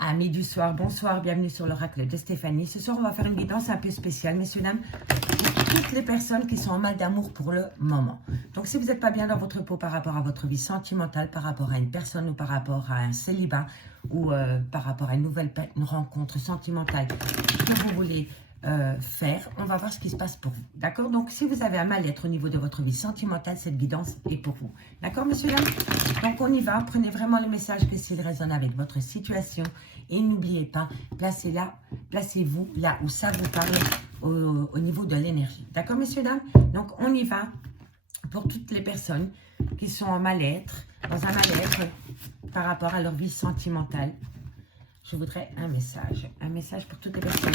Amis du soir, bonsoir, bienvenue sur l'oracle de Stéphanie. Ce soir, on va faire une guidance un peu spéciale, messieurs, dames, pour toutes les personnes qui sont en mal d'amour pour le moment. Donc, si vous n'êtes pas bien dans votre peau par rapport à votre vie sentimentale, par rapport à une personne ou par rapport à un célibat ou par rapport à une rencontre sentimentale que vous voulez faire, on va voir ce qui se passe pour vous. D'accord? Donc, si vous avez un mal-être au niveau de votre vie sentimentale, cette guidance est pour vous. D'accord, monsieur, dames? Donc, on y va. Prenez vraiment le message que s'il résonne avec votre situation. Et n'oubliez pas, placez-vous là où ça vous parle au niveau de l'énergie. D'accord, messieurs, dames? Donc, on y va pour toutes les personnes qui sont en mal-être, dans un mal-être par rapport à leur vie sentimentale. Je voudrais un message pour toutes les personnes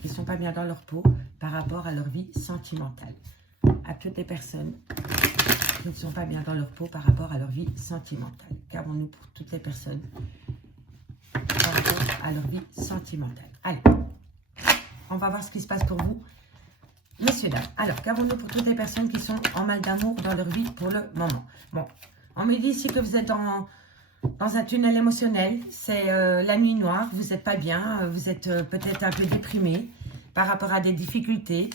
qui ne sont pas bien dans leur peau par rapport à leur vie sentimentale. À toutes les personnes qui ne sont pas bien dans leur peau par rapport à leur vie sentimentale. Qu'avons-nous pour toutes les personnes par rapport à leur vie sentimentale? Allez, on va voir ce qui se passe pour vous, messieurs, dames. Alors, qu'avons-nous pour toutes les personnes qui sont en mal d'amour dans leur vie pour le moment? Bon, on me dit ici que vous êtes dans un tunnel émotionnel, c'est la nuit noire, vous n'êtes pas bien, vous êtes peut-être un peu déprimé par rapport à des difficultés.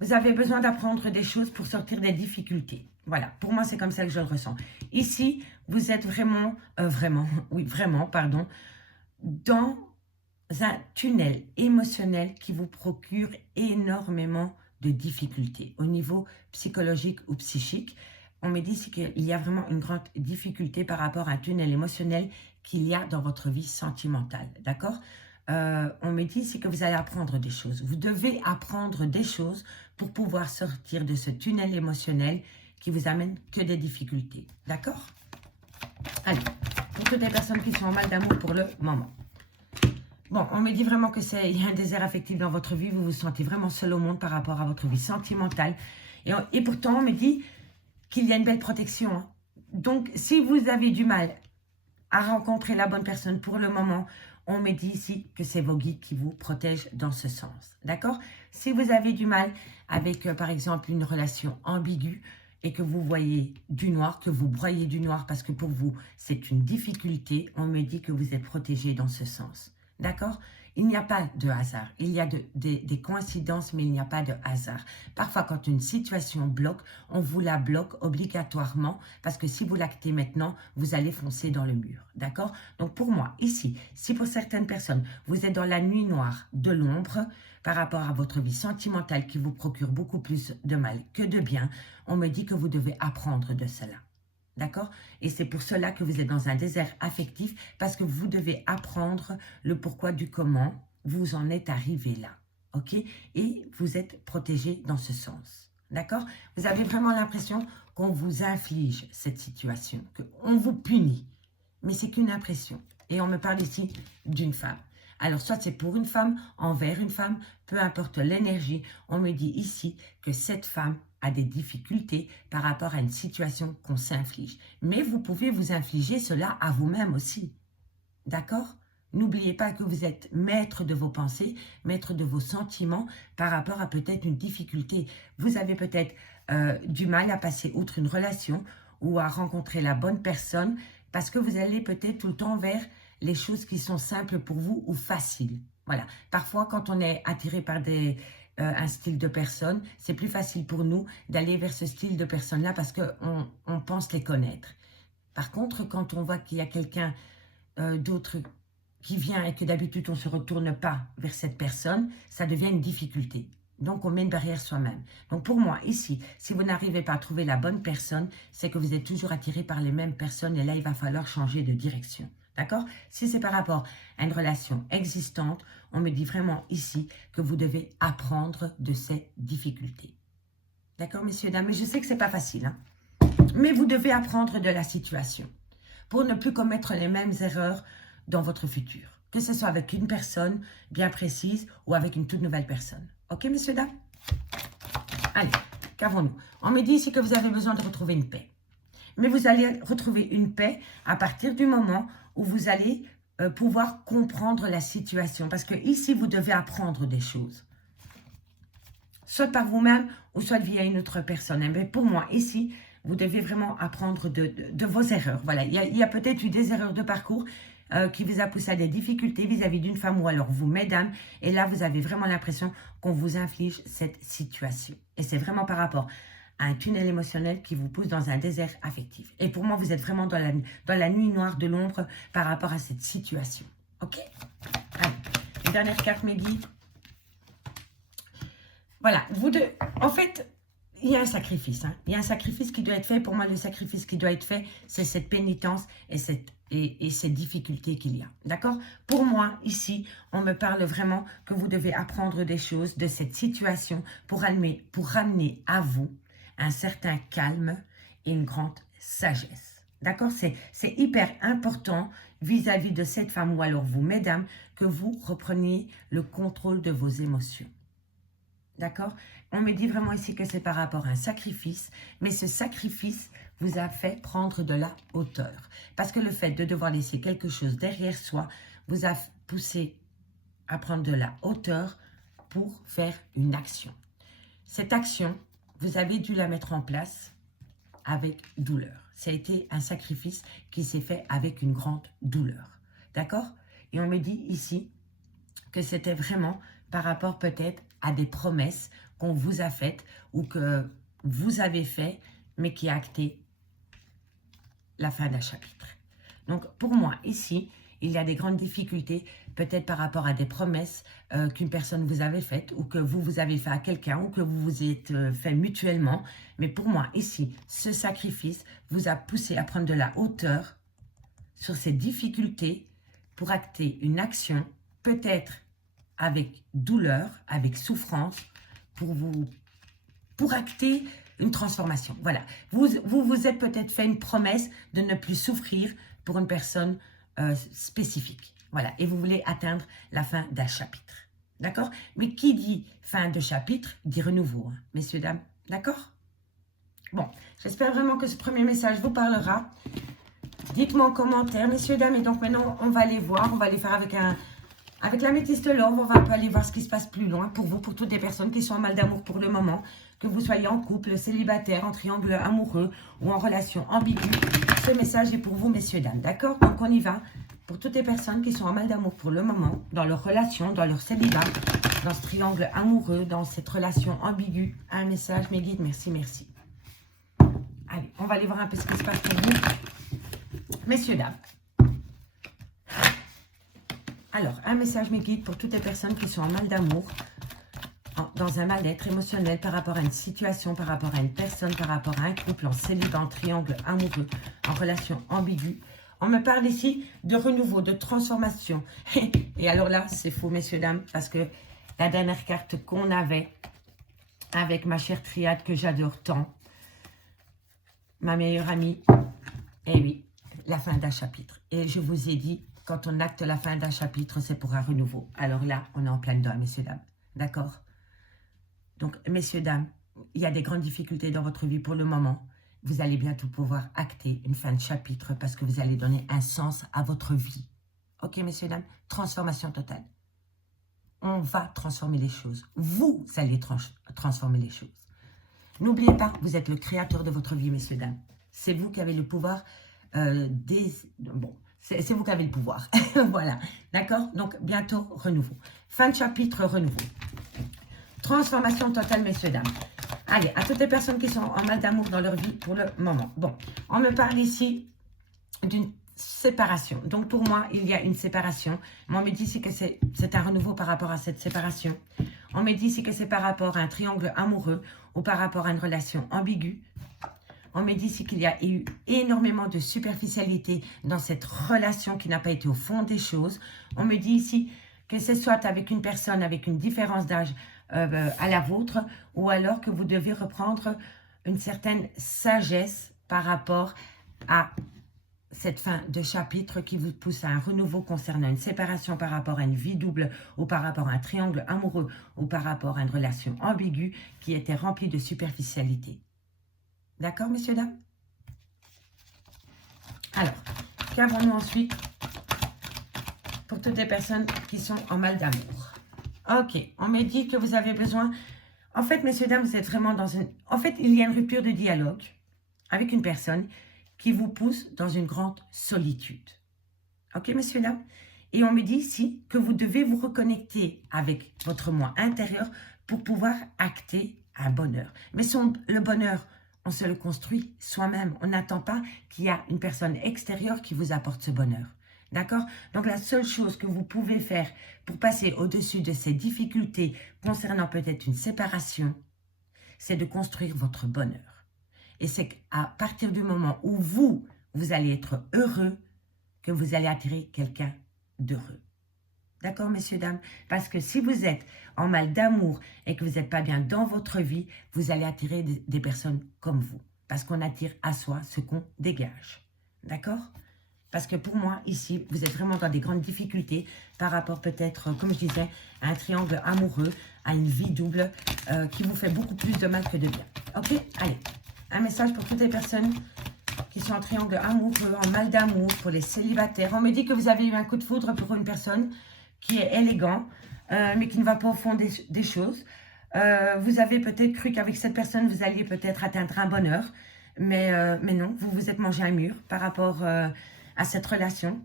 Vous avez besoin d'apprendre des choses pour sortir des difficultés. Voilà, pour moi, c'est comme ça que je le ressens. Ici, vous êtes vraiment, dans un tunnel émotionnel qui vous procure énormément de difficultés au niveau psychologique ou psychique. On me dit ici qu'il y a vraiment une grande difficulté par rapport à un tunnel émotionnel qu'il y a dans votre vie sentimentale, d'accord? On me dit ici que vous allez apprendre des choses. Vous devez apprendre des choses pour pouvoir sortir de ce tunnel émotionnel qui vous amène que des difficultés, d'accord? Allez, pour toutes les personnes qui sont en mal d'amour pour le moment. Bon, on me dit vraiment que il y a un désert affectif dans votre vie, vous vous sentez vraiment seul au monde par rapport à votre vie sentimentale. Et pourtant, on me dit qu'il y a une belle protection. Hein. Donc, si vous avez du mal à rencontrer la bonne personne pour le moment, on me dit ici que c'est vos guides qui vous protègent dans ce sens. D'accord? Si vous avez du mal avec, par exemple, une relation ambiguë et que vous voyez du noir, que vous broyez du noir parce que pour vous, c'est une difficulté, on me dit que vous êtes protégé dans ce sens. D'accord? Il n'y a pas de hasard. Il y a des coïncidences, mais il n'y a pas de hasard. Parfois, quand une situation bloque, on vous la bloque obligatoirement parce que si vous l'actez maintenant, vous allez foncer dans le mur. D'accord? Donc, pour moi, ici, si pour certaines personnes, vous êtes dans la nuit noire de l'ombre par rapport à votre vie sentimentale qui vous procure beaucoup plus de mal que de bien, on me dit que vous devez apprendre de cela. D'accord? Et c'est pour cela que vous êtes dans un désert affectif parce que vous devez apprendre le pourquoi du comment vous en êtes arrivé là. Ok? Et vous êtes protégé dans ce sens. D'accord? Vous avez vraiment l'impression qu'on vous inflige cette situation, qu'on vous punit. Mais c'est qu'une impression. Et on me parle ici d'une femme. Alors, soit c'est pour une femme, envers une femme, peu importe l'énergie, on me dit ici que cette femme a des difficultés par rapport à une situation qu'on s'inflige. Mais vous pouvez vous infliger cela à vous-même aussi. D'accord? N'oubliez pas que vous êtes maître de vos pensées, maître de vos sentiments par rapport à peut-être une difficulté. Vous avez peut-être du mal à passer outre une relation ou à rencontrer la bonne personne parce que vous allez peut-être tout le temps vers les choses qui sont simples pour vous ou faciles. Voilà. Parfois, quand on est attiré par un style de personne, c'est plus facile pour nous d'aller vers ce style de personne-là parce qu'on pense les connaître. Par contre, quand on voit qu'il y a quelqu'un d'autre qui vient et que d'habitude on ne se retourne pas vers cette personne, ça devient une difficulté. Donc, on met une barrière soi-même. Donc, pour moi, ici, si vous n'arrivez pas à trouver la bonne personne, c'est que vous êtes toujours attiré par les mêmes personnes et là, il va falloir changer de direction. D'accord? Si c'est par rapport à une relation existante, on me dit vraiment ici que vous devez apprendre de ces difficultés. D'accord, messieurs, dames? Mais je sais que ce n'est pas facile. Hein? Mais vous devez apprendre de la situation pour ne plus commettre les mêmes erreurs dans votre futur. Que ce soit avec une personne bien précise ou avec une toute nouvelle personne. Ok, messieurs, dames? Allez, qu'avons-nous? On me dit ici que vous avez besoin de retrouver une paix. Mais vous allez retrouver une paix à partir du moment où vous allez pouvoir comprendre la situation. Parce que ici, vous devez apprendre des choses. Soit par vous-même ou soit via une autre personne. Mais pour moi, ici, vous devez vraiment apprendre de vos erreurs. Voilà, il y a peut-être eu des erreurs de parcours qui vous a poussé à des difficultés vis-à-vis d'une femme ou alors vous, mesdames. Et là, vous avez vraiment l'impression qu'on vous inflige cette situation. Et c'est vraiment par rapport à un tunnel émotionnel qui vous pousse dans un désert affectif. Et pour moi, vous êtes vraiment dans la nuit noire de l'ombre par rapport à cette situation. Ok? Allez, une dernière carte, mes guides. Voilà, vous deux, en fait, il y a un sacrifice. Hein. Il y a un sacrifice qui doit être fait. Pour moi, le sacrifice qui doit être fait, c'est cette pénitence et ces difficultés qu'il y a. D'accord? Pour moi, ici, on me parle vraiment que vous devez apprendre des choses de cette situation pour ramener à vous un certain calme et une grande sagesse. D'accord? C'est hyper important vis-à-vis de cette femme ou alors vous, mesdames, que vous repreniez le contrôle de vos émotions. D'accord? On me dit vraiment ici que c'est par rapport à un sacrifice, mais ce sacrifice vous a fait prendre de la hauteur. Parce que le fait de devoir laisser quelque chose derrière soi vous a poussé à prendre de la hauteur pour faire une action. Cette action, vous avez dû la mettre en place avec douleur. Ça a été un sacrifice qui s'est fait avec une grande douleur. D'accord? Et on me dit ici que c'était vraiment par rapport peut-être à des promesses qu'on vous a faites ou que vous avez fait, mais qui a acté la fin d'un chapitre. Donc, pour moi, ici, il y a des grandes difficultés, peut-être par rapport à des promesses qu'une personne vous avait faites ou que vous avez fait à quelqu'un ou que vous vous êtes fait mutuellement. Mais pour moi, ici, ce sacrifice vous a poussé à prendre de la hauteur sur ces difficultés pour acter une action, peut-être avec douleur, avec souffrance, pour acter une transformation. Voilà, vous êtes peut-être fait une promesse de ne plus souffrir pour une personne spécifique. Voilà, et vous voulez atteindre la fin d'un chapitre. D'accord? Mais qui dit fin de chapitre, dit renouveau, hein, messieurs, dames. D'accord? Bon, j'espère vraiment que ce premier message vous parlera. Dites-moi en commentaire, messieurs, dames. Et donc maintenant, on va aller voir, on va aller faire avec l'améthyste l'or, on va aller voir ce qui se passe plus loin pour vous, pour toutes les personnes qui sont en mal d'amour pour le moment, que vous soyez en couple, célibataire, en triangle amoureux ou en relation ambiguë. Ce message est pour vous, messieurs, dames, d'accord? Donc on y va pour toutes les personnes qui sont en mal d'amour pour le moment, dans leur relation, dans leur célibat, dans ce triangle amoureux, dans cette relation ambiguë. Un message, mes guides, merci, merci. Allez, on va aller voir un peu ce qui se passe pour vous, messieurs, dames. Alors, un message, mes guides, pour toutes les personnes qui sont en mal d'amour, dans un mal-être émotionnel par rapport à une situation, par rapport à une personne, par rapport à un couple, en célibat, en triangle amoureux, en relation ambiguë. On me parle ici de renouveau, de transformation. Et alors là, c'est faux, messieurs, dames, parce que la dernière carte qu'on avait avec ma chère triade que j'adore tant, ma meilleure amie, et oui, la fin d'un chapitre. Et je vous ai dit, quand on acte la fin d'un chapitre, c'est pour un renouveau. Alors là, on est en plein dedans, messieurs, dames. D'accord? Donc, messieurs, dames, il y a des grandes difficultés dans votre vie pour le moment. Vous allez bientôt pouvoir acter une fin de chapitre parce que vous allez donner un sens à votre vie. Ok, messieurs, dames? Transformation totale. On va transformer les choses. Vous allez transformer les choses. N'oubliez pas, vous êtes le créateur de votre vie, messieurs, dames. C'est vous qui avez le pouvoir c'est vous qui avez le pouvoir. Voilà. D'accord? Donc, bientôt, renouveau. Fin de chapitre, renouveau. Transformation totale, messieurs, dames. Allez, à toutes les personnes qui sont en mal d'amour dans leur vie pour le moment. Bon, on me parle ici d'une séparation. Donc, pour moi, il y a une séparation. Mais on me dit ici que c'est un renouveau par rapport à cette séparation. On me dit ici que c'est par rapport à un triangle amoureux ou par rapport à une relation ambiguë. On me dit ici qu'il y a eu énormément de superficialité dans cette relation qui n'a pas été au fond des choses. On me dit ici que ce soit avec une personne avec une différence d'âge à la vôtre ou alors que vous devez reprendre une certaine sagesse par rapport à cette fin de chapitre qui vous pousse à un renouveau concernant une séparation par rapport à une vie double ou par rapport à un triangle amoureux ou par rapport à une relation ambiguë qui était remplie de superficialité. D'accord, messieurs, dames? Alors, qu'avons-nous ensuite pour toutes les personnes qui sont en mal d'amour? Ok, on me dit que vous avez besoin... En fait, messieurs, dames, vous êtes vraiment dans une... En fait, il y a une rupture de dialogue. avec une personne qui vous pousse dans une grande solitude. Ok, messieurs, dames? Et on me dit ici que vous devez vous reconnecter avec votre moi intérieur pour pouvoir acter un bonheur. Mais le bonheur, on se le construit soi-même. On n'attend pas qu'il y a une personne extérieure qui vous apporte ce bonheur. D'accord? Donc la seule chose que vous pouvez faire pour passer au-dessus de ces difficultés concernant peut-être une séparation, c'est de construire votre bonheur. Et c'est à partir du moment où vous allez être heureux, que vous allez attirer quelqu'un d'heureux. D'accord, messieurs, dames? Parce que si vous êtes en mal d'amour et que vous n'êtes pas bien dans votre vie, vous allez attirer des personnes comme vous. Parce qu'on attire à soi ce qu'on dégage. D'accord? Parce que pour moi, ici, vous êtes vraiment dans des grandes difficultés par rapport peut-être, comme je disais, à un triangle amoureux, à une vie double qui vous fait beaucoup plus de mal que de bien. Ok? Allez, un message pour toutes les personnes qui sont en triangle amoureux, en mal d'amour, pour les célibataires. On me dit que vous avez eu un coup de foudre pour une personne qui est élégant, mais qui ne va pas au fond des choses. Vous avez peut-être cru qu'avec cette personne, vous alliez peut-être atteindre un bonheur, mais non, vous vous êtes mangé un mur par rapport à cette relation.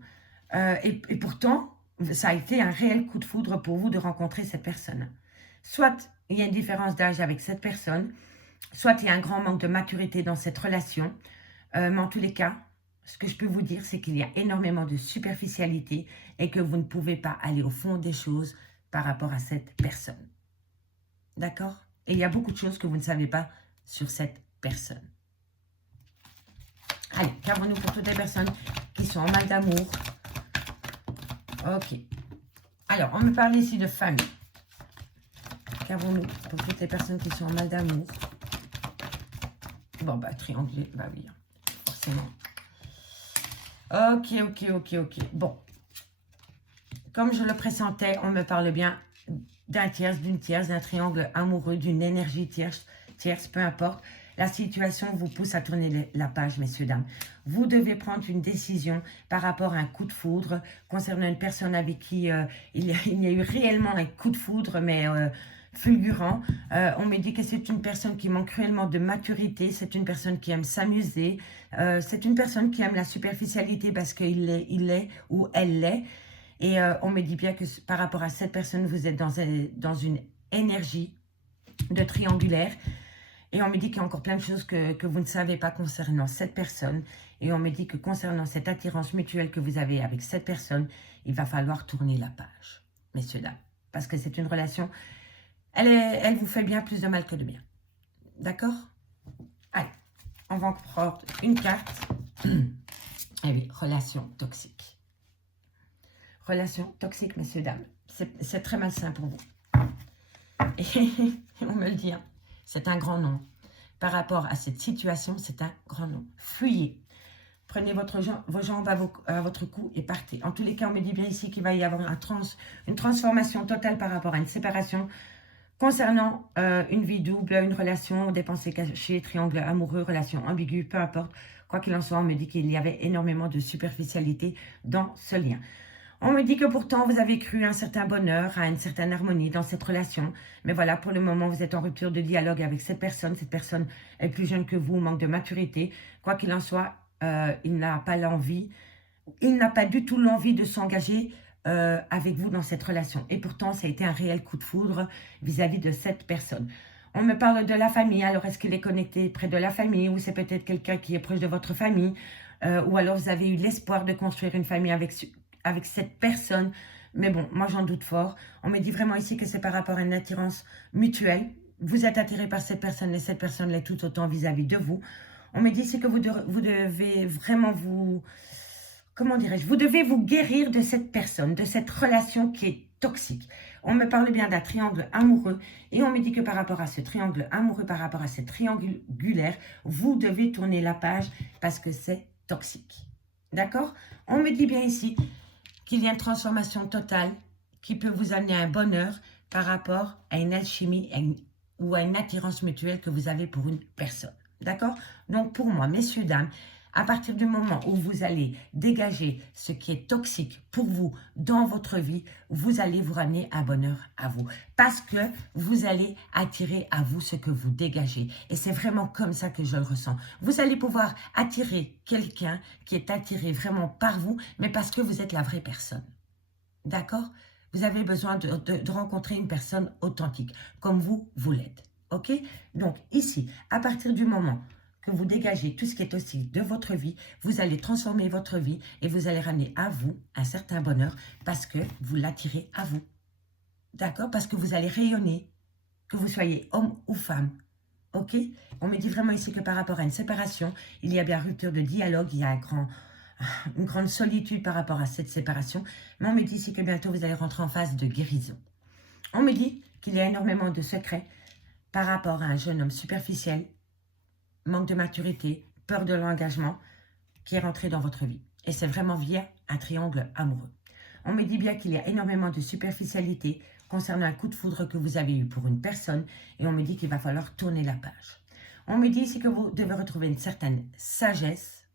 Et pourtant, ça a été un réel coup de foudre pour vous de rencontrer cette personne. Soit il y a une différence d'âge avec cette personne, soit il y a un grand manque de maturité dans cette relation, mais en tous les cas, ce que je peux vous dire, c'est qu'il y a énormément de superficialité et que vous ne pouvez pas aller au fond des choses par rapport à cette personne. D'accord? Et il y a beaucoup de choses que vous ne savez pas sur cette personne. Allez, qu'avons-nous pour toutes les personnes qui sont en mal d'amour? Ok. Alors, on me parle ici de famille. Qu'avons-nous pour toutes les personnes qui sont en mal d'amour? Bon, bah, triangulé, bah oui, forcément. Ok. Bon. Comme je le pressentais, on me parle bien d'un tierce, d'une tierce, d'un triangle amoureux, d'une énergie tierce, peu importe. La situation vous pousse à tourner la page, messieurs, dames. Vous devez prendre une décision par rapport à un coup de foudre concernant une personne avec qui il y a eu réellement un coup de foudre, mais fulgurant. On me dit que c'est une personne qui manque cruellement de maturité, c'est une personne qui aime s'amuser, c'est une personne qui aime la superficialité parce qu'il est ou elle l'est. Et on me dit bien que par rapport à cette personne, vous êtes dans une énergie de triangulaire. Et on me dit qu'il y a encore plein de choses que vous ne savez pas concernant cette personne. Et on me dit que concernant cette attirance mutuelle que vous avez avec cette personne, il va falloir tourner la page, messieurs, dames. Parce que c'est une relation, elle vous fait bien plus de mal que de bien. D'accord? Allez, on va en prendre une carte. Eh oui, relation toxique. Relation toxique, messieurs, dames. C'est très malsain pour vous. Et on me le dit, hein. C'est un grand nom. Par rapport à cette situation, c'est un grand nom. Fuyez. Prenez vos jambes à votre cou et partez. En tous les cas, on me dit bien ici qu'il va y avoir une transformation totale par rapport à une séparation concernant une vie double, une relation, des pensées cachées, triangle amoureux, relation ambiguë, peu importe. Quoi qu'il en soit, on me dit qu'il y avait énormément de superficialité dans ce lien. On me dit que pourtant, vous avez cru à un certain bonheur, à une certaine harmonie dans cette relation. Mais voilà, pour le moment, vous êtes en rupture de dialogue avec cette personne. Cette personne est plus jeune que vous, manque de maturité. Quoi qu'il en soit, il n'a pas l'envie, il n'a pas du tout l'envie de s'engager avec vous dans cette relation. Et pourtant, ça a été un réel coup de foudre vis-à-vis de cette personne. On me parle de la famille. Alors, est-ce qu'il est connecté près de la famille ou c'est peut-être quelqu'un qui est proche de votre famille ou alors vous avez eu l'espoir de construire une famille avec cette personne, mais bon, moi j'en doute fort. On me dit vraiment ici que c'est par rapport à une attirance mutuelle. Vous êtes attiré par cette personne et cette personne l'est tout autant vis-à-vis de vous. On me dit c'est que vous devez vraiment vous... Comment dirais-je? Vous devez vous guérir de cette personne, de cette relation qui est toxique. On me parle bien d'un triangle amoureux et on me dit que par rapport à ce triangle amoureux, par rapport à ce triangulaire, vous devez tourner la page parce que c'est toxique. D'accord? On me dit bien ici qu'il y a une transformation totale qui peut vous amener à un bonheur par rapport à une alchimie ou à une attirance mutuelle que vous avez pour une personne. D'accord? Donc pour moi, messieurs, dames, À partir du moment où vous allez dégager ce qui est toxique pour vous dans votre vie, vous allez vous ramener un bonheur à vous. Parce que vous allez attirer à vous ce que vous dégagez. Et c'est vraiment comme ça que je le ressens. Vous allez pouvoir attirer quelqu'un qui est attiré vraiment par vous, mais parce que vous êtes la vraie personne. D'accord? Vous avez besoin de rencontrer une personne authentique, comme vous l'êtes. Ok? Donc ici, à partir du moment que vous dégagez tout ce qui est toxique de votre vie, vous allez transformer votre vie et vous allez ramener à vous un certain bonheur parce que vous l'attirez à vous. D'accord? Parce que vous allez rayonner, que vous soyez homme ou femme. Ok? On me dit vraiment ici que par rapport à une séparation, il y a bien rupture de dialogue, il y a une grande solitude par rapport à cette séparation. Mais on me dit ici que bientôt vous allez rentrer en phase de guérison. On me dit qu'il y a énormément de secrets par rapport à un jeune homme superficiel, manque de maturité, peur de l'engagement, qui est rentré dans votre vie. Et c'est vraiment via un triangle amoureux. On me dit bien qu'il y a énormément de superficialité concernant un coup de foudre que vous avez eu pour une personne et on me dit qu'il va falloir tourner la page. On me dit ici que vous devez retrouver une certaine sagesse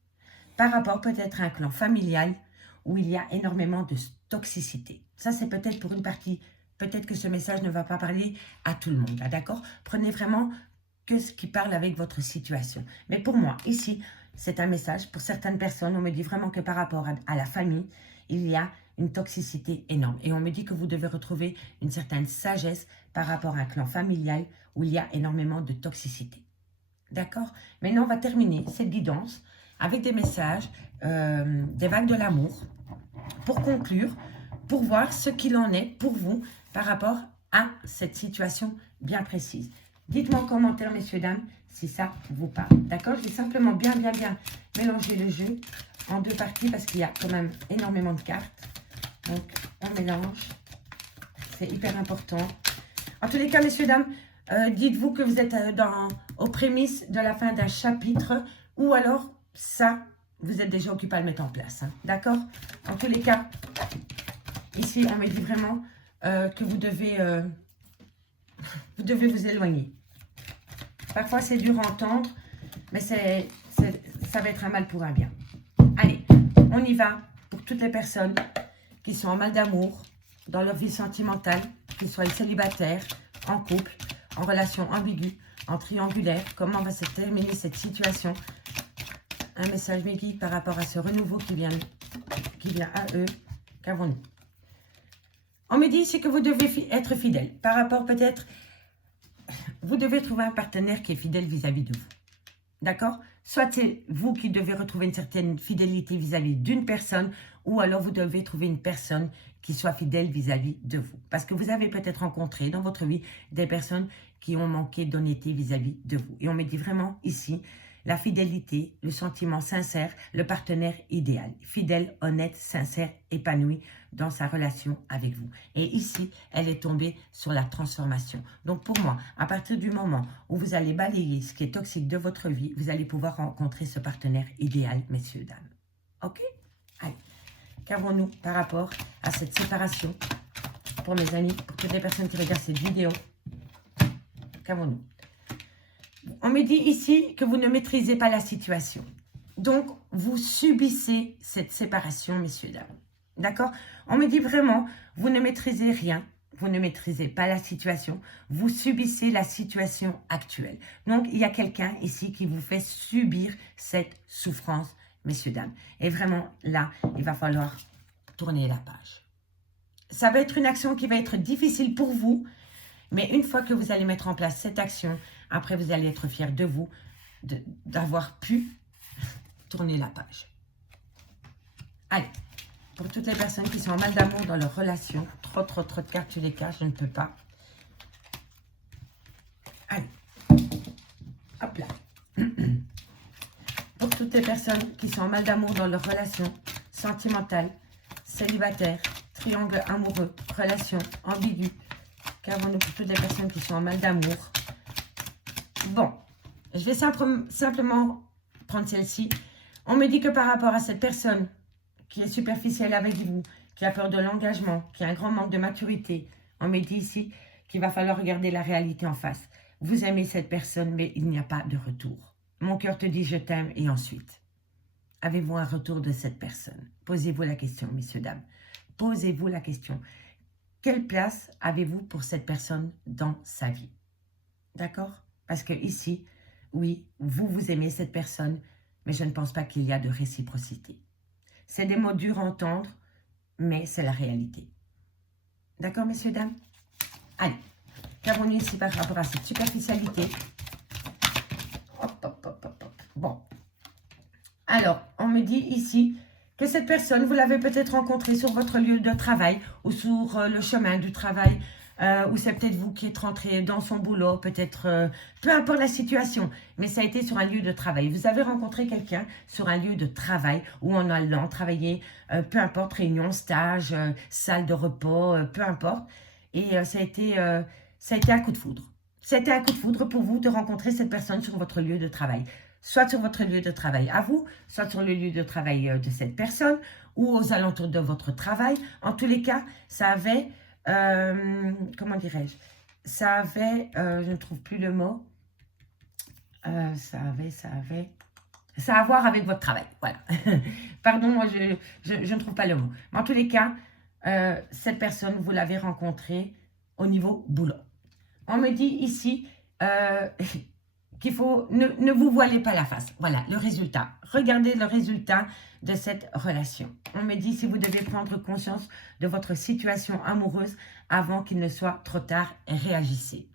par rapport peut-être à un clan familial où il y a énormément de toxicité. Ça, c'est peut-être pour une partie. Peut-être que ce message ne va pas parler à tout le monde, d'accord? Prenez vraiment que ce qui parle avec votre situation. Mais pour moi, ici, c'est un message. Pour certaines personnes, on me dit vraiment que par rapport à la famille, il y a une toxicité énorme. Et on me dit que vous devez retrouver une certaine sagesse par rapport à un clan familial où il y a énormément de toxicité. D'accord? Maintenant, on va terminer cette guidance avec des messages, des vagues de l'amour, pour conclure, pour voir ce qu'il en est pour vous par rapport à cette situation bien précise. Dites-moi en commentaire, messieurs, dames, si ça vous parle. D'accord? Je vais simplement bien mélanger le jeu en deux parties parce qu'il y a quand même énormément de cartes. Donc, on mélange. C'est hyper important. En tous les cas, messieurs, dames, dites-vous que vous êtes aux prémices de la fin d'un chapitre ou alors, ça, vous êtes déjà occupé à le mettre en place. Hein, d'accord? En tous les cas, ici, on me dit vraiment que vous devez vous éloigner. Parfois, c'est dur à entendre, mais ça va être un mal pour un bien. Allez, on y va pour toutes les personnes qui sont en mal d'amour, dans leur vie sentimentale, qu'ils soient célibataires, en couple, en relation ambiguë, en triangulaire. Comment va se terminer cette situation? Un message me guide par rapport à ce renouveau qui vient à eux. Qu'avons-nous? On me dit ici que vous devez être fidèle. Par rapport peut-être, vous devez trouver un partenaire qui est fidèle vis-à-vis de vous. D'accord? Soit c'est vous qui devez retrouver une certaine fidélité vis-à-vis d'une personne, ou alors vous devez trouver une personne qui soit fidèle vis-à-vis de vous. Parce que vous avez peut-être rencontré dans votre vie des personnes qui ont manqué d'honnêteté vis-à-vis de vous. Et on me dit vraiment ici, la fidélité, le sentiment sincère, le partenaire idéal. Fidèle, honnête, sincère, épanoui dans sa relation avec vous. Et ici, elle est tombée sur la transformation. Donc pour moi, à partir du moment où vous allez balayer ce qui est toxique de votre vie, vous allez pouvoir rencontrer ce partenaire idéal, messieurs, dames. Ok? Allez, qu'avons-nous par rapport à cette séparation pour mes amis, pour toutes les personnes qui regardent cette vidéo? Qu'avons-nous? On me dit ici que vous ne maîtrisez pas la situation. Donc, vous subissez cette séparation, messieurs, dames. D'accord? On me dit vraiment, vous ne maîtrisez rien. Vous ne maîtrisez pas la situation. Vous subissez la situation actuelle. Donc, il y a quelqu'un ici qui vous fait subir cette souffrance, messieurs, dames. Et vraiment, là, il va falloir tourner la page. Ça va être une action qui va être difficile pour vous. Mais une fois que vous allez mettre en place cette action, après vous allez être fiers de vous, d'avoir pu tourner la page. Allez, pour toutes les personnes qui sont en mal d'amour dans leur relation, trop de cartes sur les cartes, je ne peux pas. Allez, hop là. Pour toutes les personnes qui sont en mal d'amour dans leur relation sentimentale, célibataire, triangle amoureux, relation ambiguë, qu'avons-nous pour toutes les personnes qui sont en mal d'amour? Bon, je vais simplement prendre celle-ci. On me dit que par rapport à cette personne qui est superficielle avec vous, qui a peur de l'engagement, qui a un grand manque de maturité, on me dit ici qu'il va falloir regarder la réalité en face. Vous aimez cette personne, mais il n'y a pas de retour. Mon cœur te dit je t'aime et ensuite. avez-vous un retour de cette personne? Posez-vous la question, messieurs, dames. Posez-vous la question. Quelle place avez-vous pour cette personne dans sa vie? D'accord? Parce que ici, oui, vous aimez cette personne, mais je ne pense pas qu'il y a de réciprocité. C'est des mots durs à entendre, mais c'est la réalité. D'accord, messieurs, dames? Allez, qu'avons-nous ici par rapport à cette superficialité? Hop, hop, hop, hop, hop. Bon. Alors, on me dit ici que cette personne, vous l'avez peut-être rencontrée sur votre lieu de travail ou sur le chemin du travail, ou c'est peut-être vous qui êtes rentré dans son boulot, peut-être, peu importe la situation, mais ça a été sur un lieu de travail. Vous avez rencontré quelqu'un sur un lieu de travail ou en allant travailler, peu importe, réunion, stage, salle de repos, peu importe. Et ça a été un coup de foudre. C'était un coup de foudre pour vous de rencontrer cette personne sur votre lieu de travail. Soit sur votre lieu de travail à vous, soit sur le lieu de travail de cette personne, ou aux alentours de votre travail. En tous les cas, ça avait, comment dirais-je, ça avait, je ne trouve plus le mot, ça a à voir avec votre travail, voilà. Pardon, moi je ne trouve pas le mot. Mais en tous les cas, cette personne, vous l'avez rencontrée au niveau boulot. On me dit ici qu'il faut, ne vous voilez pas la face. Voilà, le résultat. Regardez le résultat de cette relation. On me dit si vous devez prendre conscience de votre situation amoureuse avant qu'il ne soit trop tard, réagissez.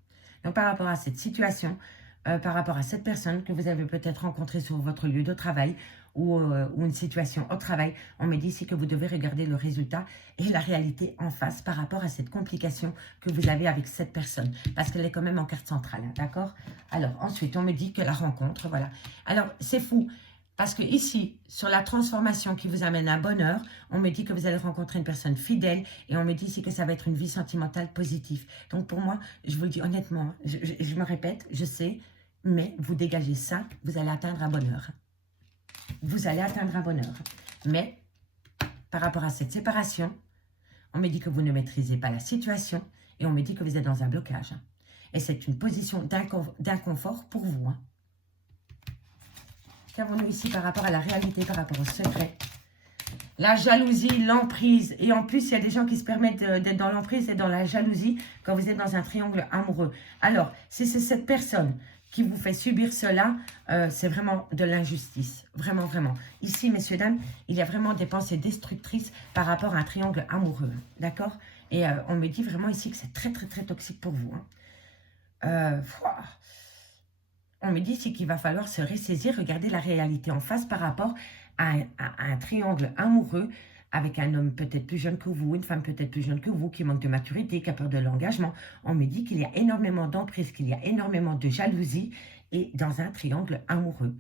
Donc par rapport à cette situation, par rapport à cette personne que vous avez peut-être rencontrée sur votre lieu de travail ou une situation au travail, on me dit ici que vous devez regarder le résultat et la réalité en face par rapport à cette complication que vous avez avec cette personne. Parce qu'elle est quand même en carte centrale, hein, d'accord? Alors, ensuite, on me dit que la rencontre, voilà. Alors, c'est fou. Parce que ici, sur la transformation qui vous amène à bonheur, on me dit que vous allez rencontrer une personne fidèle et on me dit ici que ça va être une vie sentimentale positive. Donc pour moi, je vous le dis honnêtement, je me répète, je sais, mais vous dégagez ça, vous allez atteindre un bonheur. Vous allez atteindre un bonheur. Mais par rapport à cette séparation, on me dit que vous ne maîtrisez pas la situation et on me dit que vous êtes dans un blocage. Et c'est une position d'inconfort pour vous. Hein. Qu'avons-nous ici par rapport à la réalité, par rapport au secret? La jalousie, l'emprise. Et en plus, il y a des gens qui se permettent d'être dans l'emprise et dans la jalousie quand vous êtes dans un triangle amoureux. Alors, si c'est cette personne qui vous fait subir cela, c'est vraiment de l'injustice. Vraiment, vraiment. Ici, messieurs, dames, il y a vraiment des pensées destructrices par rapport à un triangle amoureux. D'accord? Et on me dit vraiment ici que c'est très, très, très toxique pour vous. Hein. On me dit ici qu'il va falloir se ressaisir, regarder la réalité en face par rapport à un triangle amoureux avec un homme peut-être plus jeune que vous, une femme peut-être plus jeune que vous, qui manque de maturité, qui a peur de l'engagement. On me dit qu'il y a énormément d'emprise, qu'il y a énormément de jalousie et dans un triangle amoureux.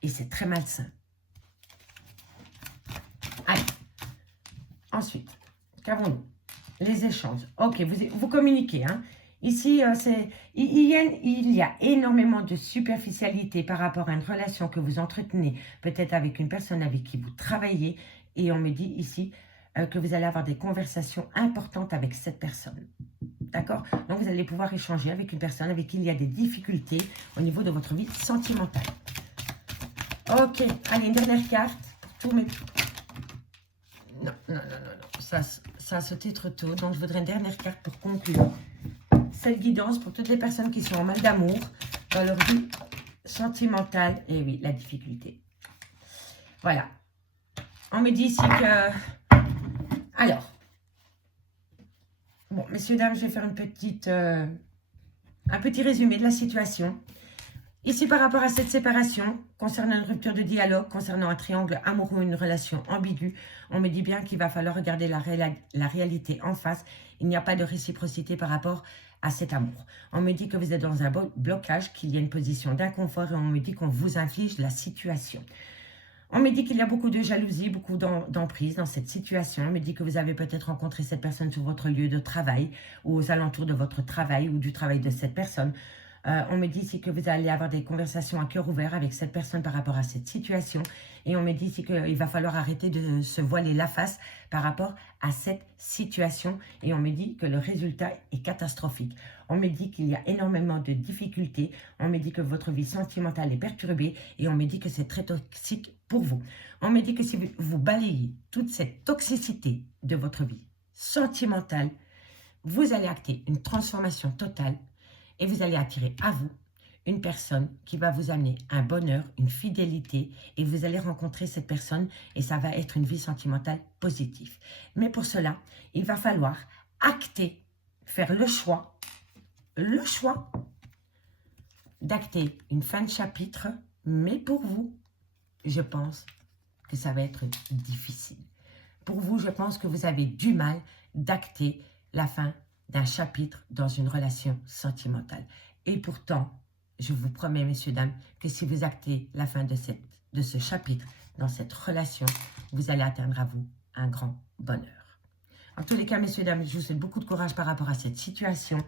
Et c'est très malsain. Allez. Ensuite, qu'avons-nous? Les échanges. Ok, vous communiquez, hein. Ici, il y a énormément de superficialité par rapport à une relation que vous entretenez, peut-être avec une personne avec qui vous travaillez. Et on me dit ici que vous allez avoir des conversations importantes avec cette personne. D'accord? Donc, vous allez pouvoir échanger avec une personne avec qui il y a des difficultés au niveau de votre vie sentimentale. Ok, allez, une dernière carte pour tout mettre. Non. Ça a sauté trop tôt. Donc, je voudrais une dernière carte pour conclure cette guidance pour toutes les personnes qui sont en mal d'amour dans leur vie sentimentale. Et oui, la difficulté. Voilà. On me dit ici que... Alors. Bon, messieurs, dames, je vais faire un petit résumé de la situation. Ici, par rapport à cette séparation, concernant une rupture de dialogue, concernant un triangle amoureux, une relation ambiguë, on me dit bien qu'il va falloir regarder la réalité en face. Il n'y a pas de réciprocité par rapport à cet amour. On me dit que vous êtes dans un blocage, qu'il y a une position d'inconfort et on me dit qu'on vous inflige la situation. On me dit qu'il y a beaucoup de jalousie, beaucoup d'emprise dans cette situation. On me dit que vous avez peut-être rencontré cette personne sur votre lieu de travail ou aux alentours de votre travail ou du travail de cette personne. On me dit ici que vous allez avoir des conversations à cœur ouvert avec cette personne par rapport à cette situation. Et on me dit ici qu'il va falloir arrêter de se voiler la face par rapport à cette situation. Et on me dit que le résultat est catastrophique. On me dit qu'il y a énormément de difficultés. On me dit que votre vie sentimentale est perturbée. Et on me dit que c'est très toxique pour vous. On me dit que si vous balayez toute cette toxicité de votre vie sentimentale, vous allez acter une transformation totale et vous allez attirer à vous une personne qui va vous amener un bonheur, une fidélité, et vous allez rencontrer cette personne et ça va être une vie sentimentale positive. Mais pour cela, il va falloir acter, faire le choix d'acter une fin de chapitre, mais pour vous, je pense que ça va être difficile. Pour vous, je pense que vous avez du mal d'acter la fin d'un chapitre dans une relation sentimentale. Et pourtant, je vous promets, messieurs, dames, que si vous actez la fin de ce chapitre dans cette relation, vous allez atteindre à vous un grand bonheur. En tous les cas, messieurs, dames, je vous souhaite beaucoup de courage par rapport à cette situation.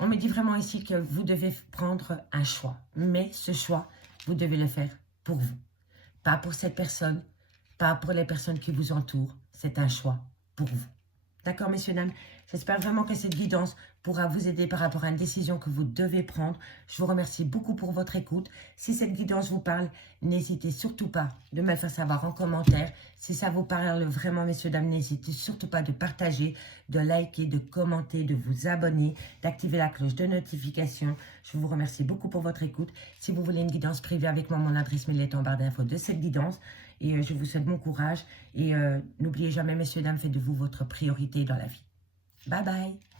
On me dit vraiment ici que vous devez prendre un choix. Mais ce choix, vous devez le faire pour vous. Pas pour cette personne, pas pour les personnes qui vous entourent. C'est un choix pour vous. D'accord, messieurs, dames? J'espère vraiment que cette guidance pourra vous aider par rapport à une décision que vous devez prendre. Je vous remercie beaucoup pour votre écoute. Si cette guidance vous parle, n'hésitez surtout pas de me le faire savoir en commentaire. Si ça vous parle vraiment, messieurs, dames, n'hésitez surtout pas de partager, de liker, de commenter, de vous abonner, d'activer la cloche de notification. Je vous remercie beaucoup pour votre écoute. Si vous voulez une guidance privée avec moi, mon adresse mail est en barre d'infos de cette guidance. Et je vous souhaite bon courage. Et n'oubliez jamais, messieurs, dames, faites de vous votre priorité dans la vie. Bye bye.